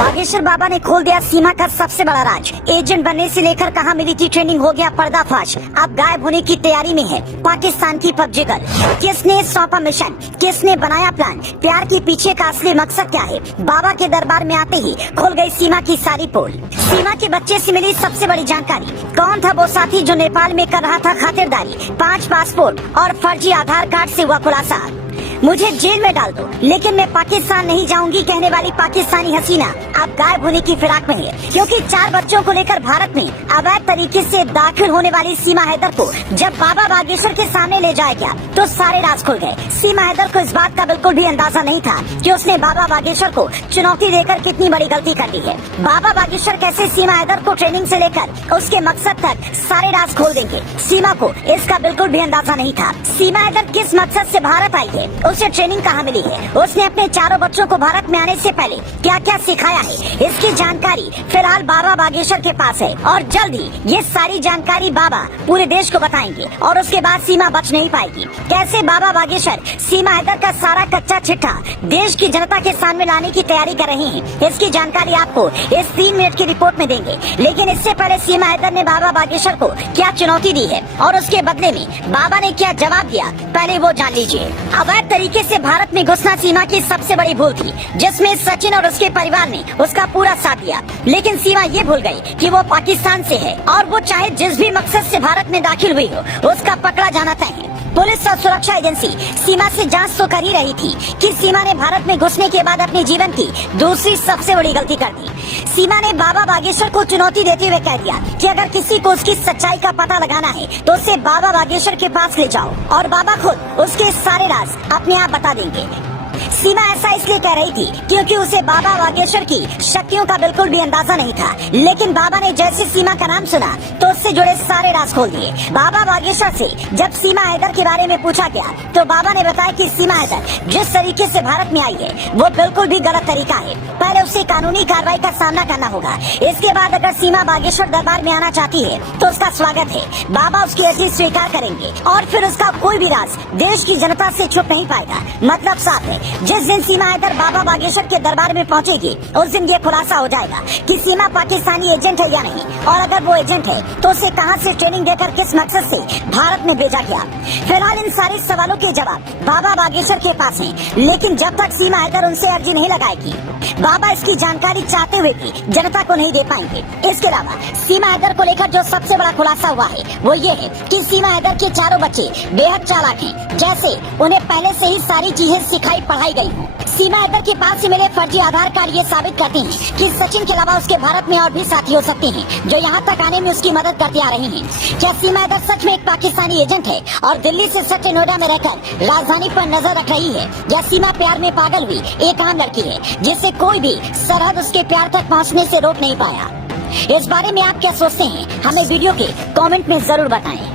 बागेश्वर बाबा ने खोल दिया सीमा का सबसे बड़ा राज। एजेंट बनने से लेकर कहां मिली थी ट्रेनिंग, हो गया पर्दाफाश। अब गायब होने की तैयारी में है पाकिस्तान की पबजी गर्ल। किसने सौंपा मिशन, किसने बनाया प्लान, प्यार के पीछे का असली मकसद क्या है? बाबा के दरबार में आते ही खुल गई सीमा की सारी पोल। सीमा के बच्चे से मिली सबसे बड़ी जानकारी। कौन था वो साथी जो नेपाल में कर रहा था खातिरदारी? 5 पासपोर्ट और फर्जी आधार कार्ड से हुआ खुलासा। मुझे जेल में डाल दो लेकिन मैं पाकिस्तान नहीं जाऊंगी कहने वाली पाकिस्तानी हसीना अब गायब होने की फिराक में है, क्योंकि 4 बच्चों को लेकर भारत में अवैध तरीके से दाखिल होने वाली सीमा हैदर को जब बाबा बागेश्वर के सामने ले जाया गया तो सारे राज खुल गए। सीमा हैदर को इस बात का बिल्कुल भी अंदाजा नहीं था कि उसने बाबा बागेश्वर को चुनौती देकर कितनी बड़ी गलती कर दी है। बाबा बागेश्वर कैसे सीमा हैदर को ट्रेनिंग से लेकर उसके मकसद तक सारे राज खोल देंगे, सीमा को इसका बिल्कुल भी अंदाजा नहीं था। सीमा हैदर किस मकसद से भारत आई है, उसे ट्रेनिंग कहाँ मिली है, उसने अपने 4 बच्चों को भारत में आने से पहले क्या क्या सिखाया है, इसकी जानकारी फिलहाल बाबा बागेश्वर के पास है और जल्द ही ये सारी जानकारी बाबा पूरे देश को बताएंगे और उसके बाद सीमा बच नहीं पाएगी। कैसे बाबा बागेश्वर सीमा हैदर का सारा कच्चा चिट्ठा देश की जनता के सामने लाने की तैयारी कर रहे हैं, इसकी जानकारी आपको इस 3 मिनट की रिपोर्ट में देंगे। लेकिन इससे पहले सीमा हैदर ने बाबा बागेश्वर को क्या चुनौती दी है और उसके बदले में बाबा ने क्या जवाब दिया, पहले वो जान लीजिए। अवैध तरीके से भारत में घुसना सीमा की सबसे बड़ी भूल थी, जिसमें सचिन और उसके परिवार ने उसका पूरा साथ दिया। लेकिन सीमा ये भूल गई कि वो पाकिस्तान से है और वो चाहे जिस भी मकसद से भारत में दाखिल हुई हो उसका पकड़ा जाना तय है। पुलिस और सुरक्षा एजेंसी सीमा से जांच तो कर ही रही थी कि सीमा ने भारत में घुसने के बाद अपने जीवन की दूसरी सबसे बड़ी गलती कर दी। सीमा ने बाबा बागेश्वर को चुनौती देते हुए कह दिया कि अगर किसी को उसकी सच्चाई का पता लगाना है तो उसे बाबा बागेश्वर के पास ले जाओ और बाबा खुद उसके सारे राज अपने आप बता देंगे। सीमा ऐसा इसलिए कह रही थी क्योंकि उसे बाबा बागेश्वर की शक्तियों का बिल्कुल भी अंदाजा नहीं था। लेकिन बाबा ने जैसे सीमा का नाम सुना तो उससे जुड़े सारे राज खोल दिए। बाबा बागेश्वर से जब सीमा हैदर के बारे में पूछा गया तो बाबा ने बताया कि सीमा हैदर जिस तरीके से भारत में आई है वो बिल्कुल भी गलत तरीका है। पहले उसे कानूनी कार्रवाई का सामना करना होगा, इसके बाद अगर सीमा बागेश्वर दरबार में आना चाहती है तो उसका स्वागत है। बाबा उसकी अर्जी स्वीकार करेंगे और फिर उसका कोई भी राज देश की जनता से छुप नहीं पाएगा। मतलब साफ है, जिस दिन सीमा हैदर बाबा बागेश्वर के दरबार में पहुंचेगी उस दिन ये खुलासा हो जाएगा कि सीमा पाकिस्तानी एजेंट है या नहीं, और अगर वो एजेंट है तो उसे कहां से ट्रेनिंग देकर किस मकसद से भारत में भेजा गया। फिलहाल इन सारे सवालों के जवाब बाबा बागेश्वर के पास हैं, लेकिन जब तक सीमा हैदर उनसे अर्जी नहीं लगाएगी बाबा इसकी जानकारी चाहते हुए भी जनता को नहीं दे पाएंगे। इसके अलावा सीमा हैदर को लेकर जो सबसे बड़ा खुलासा हुआ है वो ये है कि सीमा हैदर के 4 बच्चे बेहद चालाक हैं, जैसे उन्हें पहले से ही सारी चीजें सिखाई पढ़ाई गई हूँ। सीमा हैदर के पास से मिले फर्जी आधार कार्ड ये साबित करते हैं कि सचिन के अलावा उसके भारत में और भी साथी हो सकते हैं जो यहाँ तक आने में उसकी मदद करते आ रहे हैं। क्या सीमा हैदर सच में एक पाकिस्तानी एजेंट है और दिल्ली से सच नोएडा में रहकर राजधानी पर नजर रख रही है, या सीमा प्यार में पागल हुई एक आम लड़की है जिसे कोई भी सरहद उसके प्यार तक पहुँचने से रोक नहीं पाया? इस बारे में आप क्या सोचते हैं, हमें वीडियो के कमेंट में जरूर बताएं।